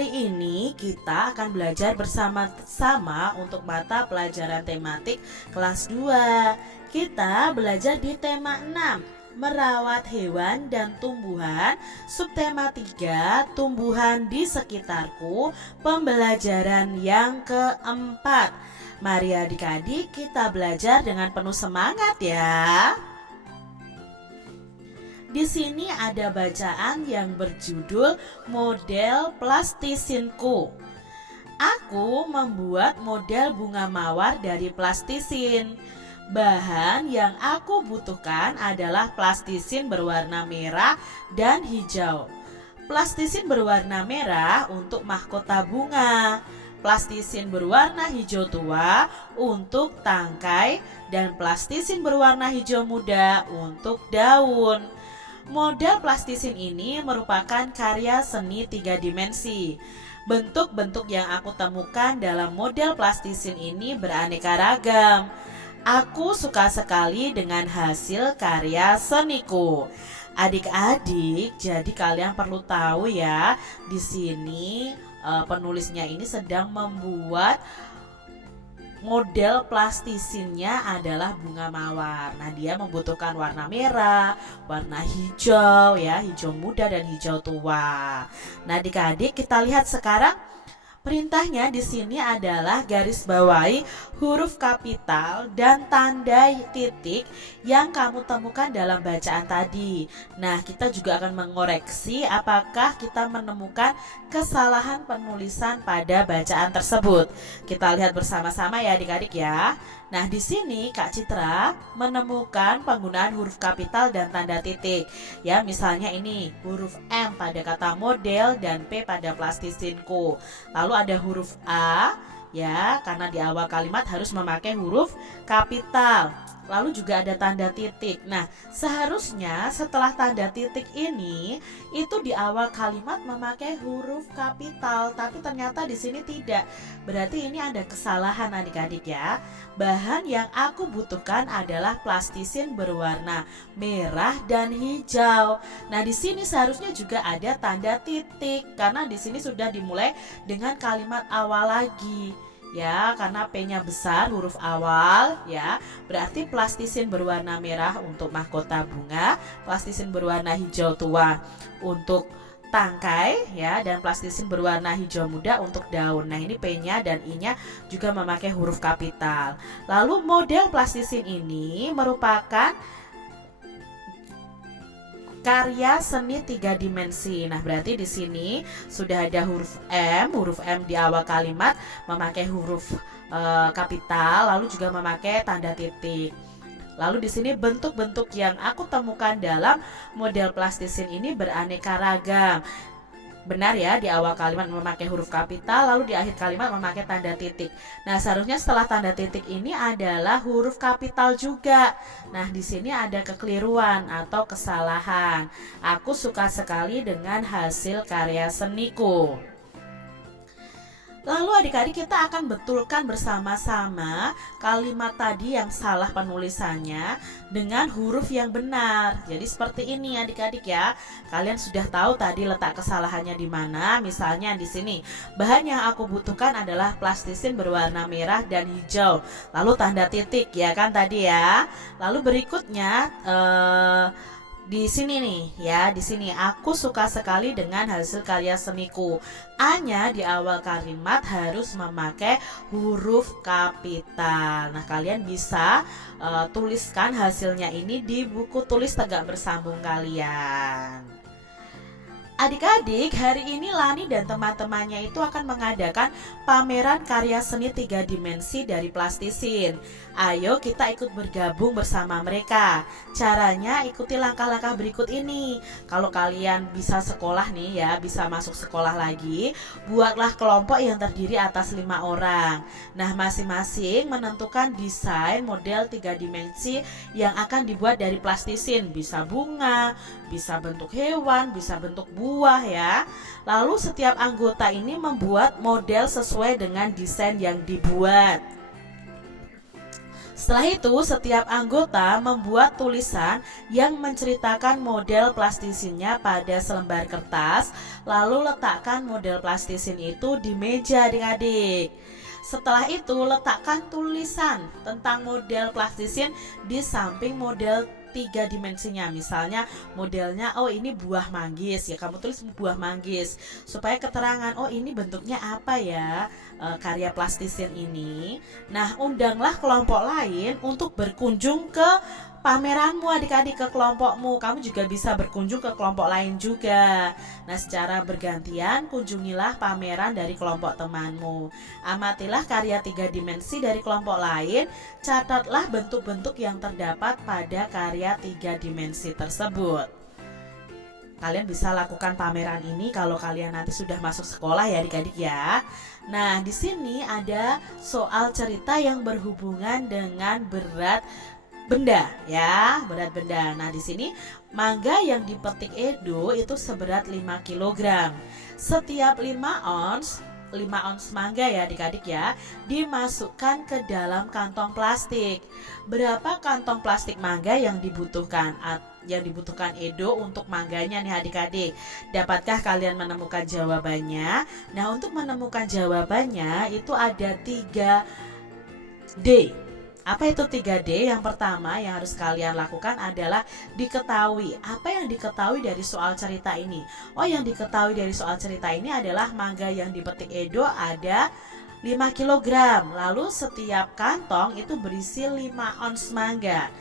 Hari ini kita akan belajar bersama-sama untuk mata pelajaran tematik kelas 2. Kita belajar di tema 6, merawat hewan dan tumbuhan, subtema 3, tumbuhan di sekitarku, pembelajaran yang keempat. Mari adik-adik kita belajar dengan penuh semangat ya. Di sini ada bacaan yang berjudul Model Plastisinku. Aku membuat model bunga mawar dari plastisin. Bahan yang aku butuhkan adalah plastisin berwarna merah dan hijau. Plastisin berwarna merah untuk mahkota bunga, plastisin berwarna hijau tua untuk tangkai, dan plastisin berwarna hijau muda untuk daun. Model plastisin ini merupakan karya seni 3 dimensi. Bentuk-bentuk yang aku temukan dalam model plastisin ini beraneka ragam. Aku suka sekali dengan hasil karya seniku. Adik-adik, jadi kalian perlu tahu ya, di sini penulisnya ini sedang membuat model plastisinnya adalah bunga mawar. Nah, dia membutuhkan warna merah, warna hijau ya, hijau muda dan hijau tua. Nah, adik-adik kita lihat sekarang perintahnya di sini adalah garis bawahi huruf kapital dan tanda titik yang kamu temukan dalam bacaan tadi. Nah, kita juga akan mengoreksi apakah kita menemukan kesalahan penulisan pada bacaan tersebut. Kita lihat bersama-sama ya adik-adik ya. Nah, di sini Kak Citra menemukan penggunaan huruf kapital dan tanda titik. Ya, misalnya ini huruf M pada kata model dan P pada plastisinku. Lalu ada huruf A ya, karena di awal kalimat harus memakai huruf kapital. Lalu juga ada tanda titik. Nah, seharusnya setelah tanda titik ini itu di awal kalimat memakai huruf kapital, tapi ternyata di sini tidak. Berarti ini ada kesalahan adik-adik ya. Bahan yang aku butuhkan adalah plastisin berwarna merah dan hijau. Nah, di sini seharusnya juga ada tanda titik karena di sini sudah dimulai dengan kalimat awal lagi. Ya, karena P-nya besar huruf awal ya, berarti plastisin berwarna merah untuk mahkota bunga, plastisin berwarna hijau tua untuk tangkai ya, dan plastisin berwarna hijau muda untuk daun. Nah, ini P-nya dan I-nya juga memakai huruf kapital. Lalu model plastisin ini merupakan karya seni 3 dimensi. Nah, berarti di sini sudah ada huruf M di awal kalimat memakai huruf kapital, lalu juga memakai tanda titik. Lalu di sini bentuk-bentuk yang aku temukan dalam model plastisin ini beraneka ragam. Benar ya, di awal kalimat memakai huruf kapital, lalu di akhir kalimat memakai tanda titik. Nah, seharusnya setelah tanda titik ini adalah huruf kapital juga. Nah, di sini ada kekeliruan atau kesalahan. Aku suka sekali dengan hasil karya seniku. Lalu adik-adik kita akan betulkan bersama-sama kalimat tadi yang salah penulisannya dengan huruf yang benar. Jadi seperti ini adik-adik ya. Kalian sudah tahu tadi letak kesalahannya di mana. Misalnya di sini, bahan yang aku butuhkan adalah plastisin berwarna merah dan hijau. Lalu tanda titik ya kan tadi ya. Lalu berikutnya di sini nih ya, di sini aku suka sekali dengan hasil karya seniku. A-nya di awal kalimat harus memakai huruf kapital. Nah, kalian bisa tuliskan hasilnya ini di buku tulis tegak bersambung kalian. Adik-adik, hari ini Lani dan teman-temannya itu akan mengadakan pameran karya seni 3 dimensi dari plastisin. Ayo kita ikut bergabung bersama mereka. Caranya ikuti langkah-langkah berikut ini. Kalau kalian bisa sekolah nih ya, bisa masuk sekolah lagi, buatlah kelompok yang terdiri atas 5 orang. Nah, masing-masing menentukan desain model 3 dimensi yang akan dibuat dari plastisin. Bisa bunga, bisa bentuk hewan, bisa bentuk buah ya. Lalu setiap anggota ini membuat model sesuai dengan desain yang dibuat. Setelah itu, setiap anggota membuat tulisan yang menceritakan model plastisinnya pada selembar kertas. lalu letakkan model plastisin itu di meja adik-adik. Setelah itu letakkan tulisan tentang model plastisin di samping model 3 dimensinya. Misalnya modelnya, oh ini buah manggis, ya kamu tulis buah manggis supaya keterangan, oh ini bentuknya apa ya, karya plastisin ini. Nah, undanglah kelompok lain untuk berkunjung ke pameranmu adik-adik, ke kelompokmu. Kamu juga bisa berkunjung ke kelompok lain juga. Nah, secara bergantian kunjungilah pameran dari kelompok temanmu. Amatilah karya 3 dimensi dari kelompok lain. Catatlah bentuk-bentuk yang terdapat pada karya 3 dimensi tersebut. Kalian bisa lakukan pameran ini kalau kalian nanti sudah masuk sekolah ya adik-adik ya. Nah, di sini ada soal cerita yang berhubungan dengan berat benda ya, berat benda. Nah, di sini mangga yang dipetik Edo itu seberat 5 kg. Setiap 5 ons mangga ya adik-adik ya, dimasukkan ke dalam kantong plastik. Berapa kantong plastik mangga yang dibutuhkan? Edo untuk mangganya nih adik-adik. Dapatkah kalian menemukan jawabannya? Nah, untuk menemukan jawabannya itu ada 3D. Apa itu 3D? Yang pertama yang harus kalian lakukan adalah diketahui. Apa yang diketahui dari soal cerita ini? Oh, yang diketahui dari soal cerita ini adalah mangga yang dipetik Edo ada 5 kg. Lalu setiap kantong itu berisi 5 ons mangga.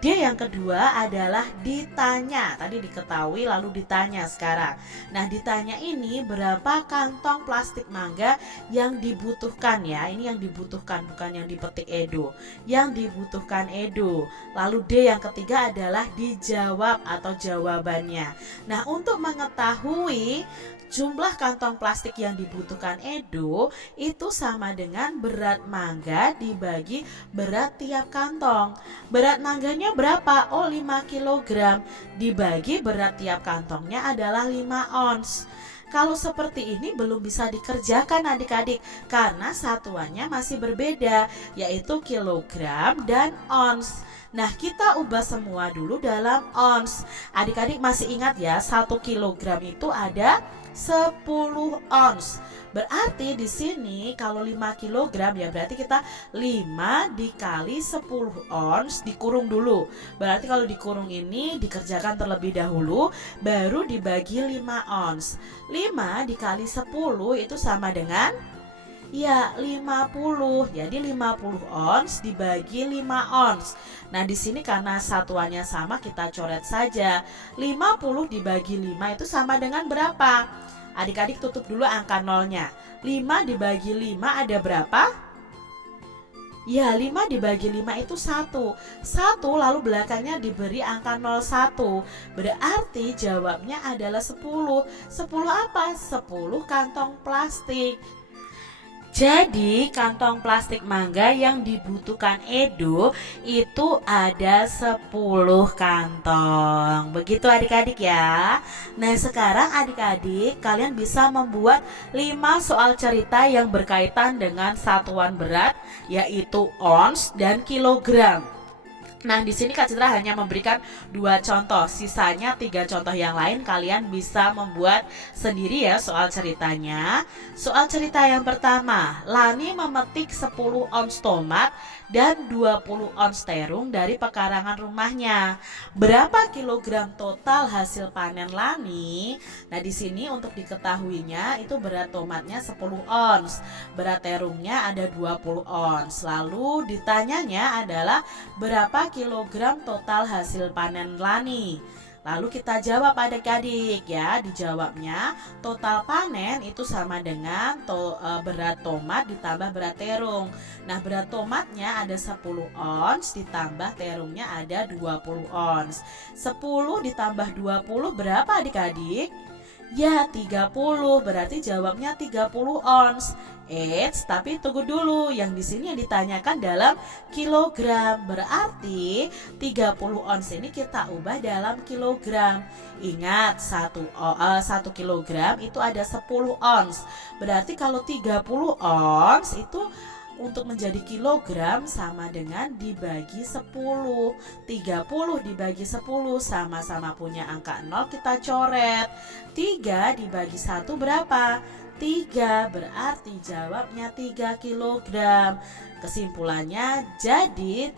D yang kedua adalah ditanya. Tadi diketahui lalu ditanya sekarang. Nah, ditanya ini berapa kantong plastik mangga yang dibutuhkan ya. Ini yang dibutuhkan, bukan yang dipetik Edo. Yang dibutuhkan Edo. Lalu D yang ketiga adalah dijawab atau jawabannya. Nah, untuk mengetahui jumlah kantong plastik yang dibutuhkan Edo itu sama dengan berat mangga dibagi berat tiap kantong. Berat mangganya berapa? Oh, 5 kg dibagi berat tiap kantongnya adalah 5 ons. Kalau seperti ini belum bisa dikerjakan adik-adik karena satuannya masih berbeda, yaitu kilogram dan ons. Nah, kita ubah semua dulu dalam ons. Adik-adik masih ingat ya, 1 kilogram itu ada 10 ons. Berarti di sini kalau 5 kg ya berarti kita 5 dikali 10 ons dikurung dulu. Berarti kalau dikurung ini dikerjakan terlebih dahulu baru dibagi 5 ons. 5 dikali 10 itu sama dengan ya 50. Jadi 50 ons dibagi 5 ons. Nah, di sini karena satuannya sama kita coret saja. 50 dibagi 5 itu sama dengan berapa? Adik-adik tutup dulu angka nolnya. 5 dibagi 5 ada berapa? Ya, 5 dibagi 5 itu 1. 1 lalu belakangnya diberi angka 01. Berarti jawabnya adalah 10. 10 apa? 10 kantong plastik. Jadi kantong plastik mangga yang dibutuhkan Edo itu ada 10 kantong. Begitu adik-adik ya. Nah, sekarang adik-adik kalian bisa membuat 5 soal cerita yang berkaitan dengan satuan berat, yaitu ons dan kilogram. Nah, di sini Kak Citra hanya memberikan 2 contoh, sisanya 3 contoh yang lain kalian bisa membuat sendiri ya soal ceritanya. Soal cerita yang pertama, Lani memetik 10 ons tomat dan 20 ons terung dari pekarangan rumahnya. Berapa kilogram total hasil panen Lani? Nah, di sini untuk diketahuinya itu berat tomatnya 10 ons, berat terungnya ada 20 ons. Lalu ditanyanya adalah berapa kilogram total hasil panen Lani. Lalu kita jawab adik-adik ya. Dijawabnya total panen itu sama dengan berat tomat ditambah berat terung. Nah, berat tomatnya ada 10 ons ditambah terungnya ada 20 ons. 10 ditambah 20 berapa adik-adik? Ya, 30. Berarti jawabnya 30 ons. Tapi tunggu dulu, yang di sini yang ditanyakan dalam kilogram. Berarti 30 ons ini kita ubah dalam kilogram. Ingat, 1 kilogram itu ada 10 ons. Berarti kalau 30 ons itu untuk menjadi kilogram sama dengan dibagi 10. 30 dibagi 10 sama-sama punya angka 0, kita coret. 3 dibagi 1 berapa? 3, berarti jawabnya 3 kilogram. Kesimpulannya, jadi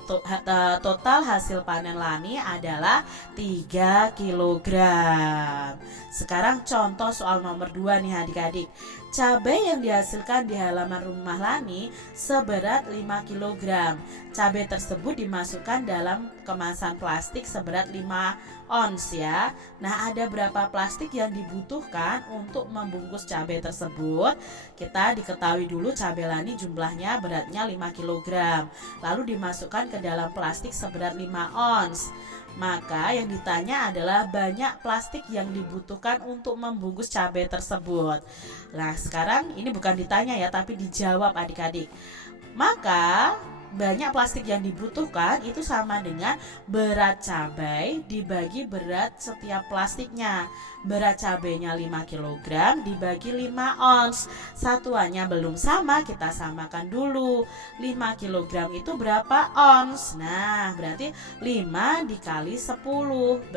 total hasil panen Lani adalah 3 kilogram. Sekarang contoh soal nomor 2 nih adik-adik. Cabai yang dihasilkan di halaman rumah Lani seberat 5 kilogram. Cabai tersebut dimasukkan dalam kemasan plastik seberat 5 ons ya. Nah, ada berapa plastik yang dibutuhkan untuk membungkus cabai tersebut? Kita diketahui dulu cabai Lani jumlahnya beratnya 5 kilogram. Lalu dimasukkan ke dalam plastik seberat 5 ons. Maka yang ditanya adalah banyak plastik yang dibutuhkan untuk membungkus cabai tersebut. Nah, sekarang ini bukan ditanya ya, tapi dijawab adik-adik. Maka banyak plastik yang dibutuhkan itu sama dengan berat cabai dibagi berat setiap plastiknya. Berat cabainya 5 kg dibagi 5 ons. Satuannya belum sama, kita samakan dulu. 5 kg itu berapa ons? Nah, berarti 5 dikali 10.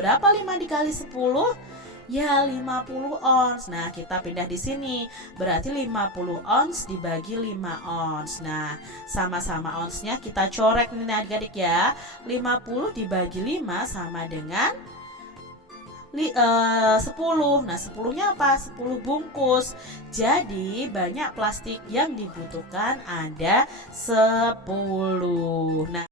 Berapa 5 dikali 10? Ya, 50 ons. Nah, kita pindah di sini. Berarti 50 ons dibagi 5 ons. Nah, sama-sama onsnya kita coret nih adik-adik ya. 50 dibagi 5 sama dengan 10. Nah, 10-nya apa? 10 bungkus. Jadi, banyak plastik yang dibutuhkan ada 10. Nah,